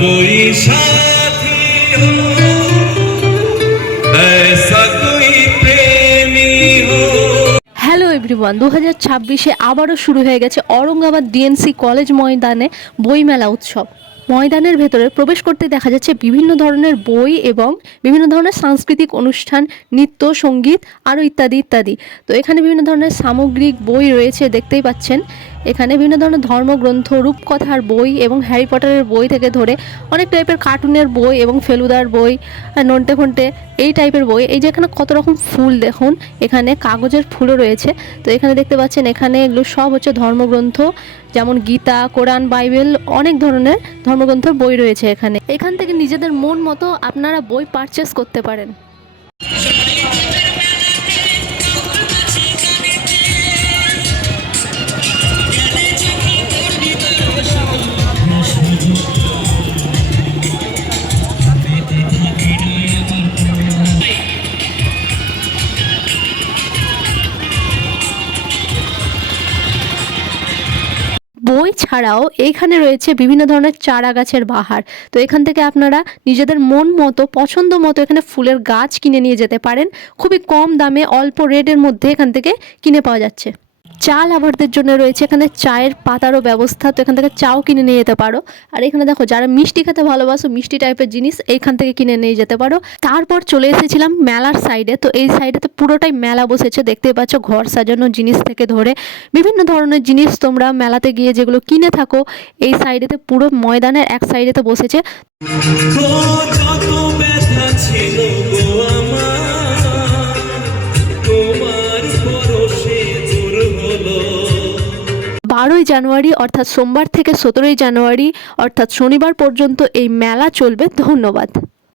कोई साथी हो ऐसा कोई प्रेमी हो। হ্যালো এভরিওয়ান, 2026-এ আবারও শুরু হয়ে গেছে ঔরঙ্গাবাদ ডিএনসি কলেজ ময়দানে বইমেলা উৎসব। ময়দানের ভেতরে প্রবেশ করতে দেখা যাচ্ছে বিভিন্ন ধরনের বই এবং বিভিন্ন ধরনের সাংস্কৃতিক অনুষ্ঠান, নৃত্য, সঙ্গীত আরও ইত্যাদি ইত্যাদি। তো এখানে বিভিন্ন ধরনের সামগ্রিক বই রয়েছে, দেখতেই পাচ্ছেন। এখানে বিভিন্ন ধরনের ধর্মগ্রন্থ, রূপকথার বই এবং হ্যারি পটারের বই থেকে ধরে অনেক টাইপের কার্টুনের বই এবং ফেলুদার বই, নন্টে ফন্টে এই টাইপের বই। এই যে এখানে কত রকম ফুল দেখুন, এখানে কাগজের ফুলও রয়েছে। তো এখানে দেখতে পাচ্ছেন, এখানে এগুলো সব হচ্ছে ধর্মগ্রন্থ, যেমন গীতা, কোরআন, বাইবেল, অনেক ধরনের ধর্মগ্রন্থের বই রয়েছে এখানে। এখান থেকে নিজেদের মন মতো আপনারা বই পারচেস করতে পারেন। বই ছাড়াও এইখানে রয়েছে বিভিন্ন ধরনের চারা গাছের বাহার। তো এখান থেকে আপনারা নিজেদের মন মতো, পছন্দ মতো এখানে ফুলের গাছ কিনে নিয়ে যেতে পারেন। খুবই কম দামে, অল্প রেটের মধ্যে এখান থেকে কিনে পাওয়া যাচ্ছে। চা লাভারদের জন্য রয়েছে এখানে চায়ের পাতারও ব্যবস্থা, তো এখান থেকে চাও কিনে নিয়ে যেতে পারো। আর এখানে দেখো, যারা মিষ্টি খেতে ভালোবাসো, মিষ্টি টাইপের জিনিস এইখান থেকে কিনে নিয়ে যেতে পারো। তারপর চলে এসেছিলাম মেলার সাইডে। তো এই সাইডেতে পুরোটাই মেলা বসেছে, দেখতেই পাচ্ছ। ঘর সাজানোর জিনিস থেকে ধরে বিভিন্ন ধরনের জিনিস তোমরা মেলাতে গিয়ে যেগুলো কিনে থাকো, এই সাইডেতে পুরো ময়দানের এক সাইডেতে বসেছে। বারোই জানুয়ারি অর্থাৎ সোমবার থেকে 17ই জানুয়ারি অর্থাৎ শনিবার পর্যন্ত এই মেলা চলবে। ধন্যবাদ।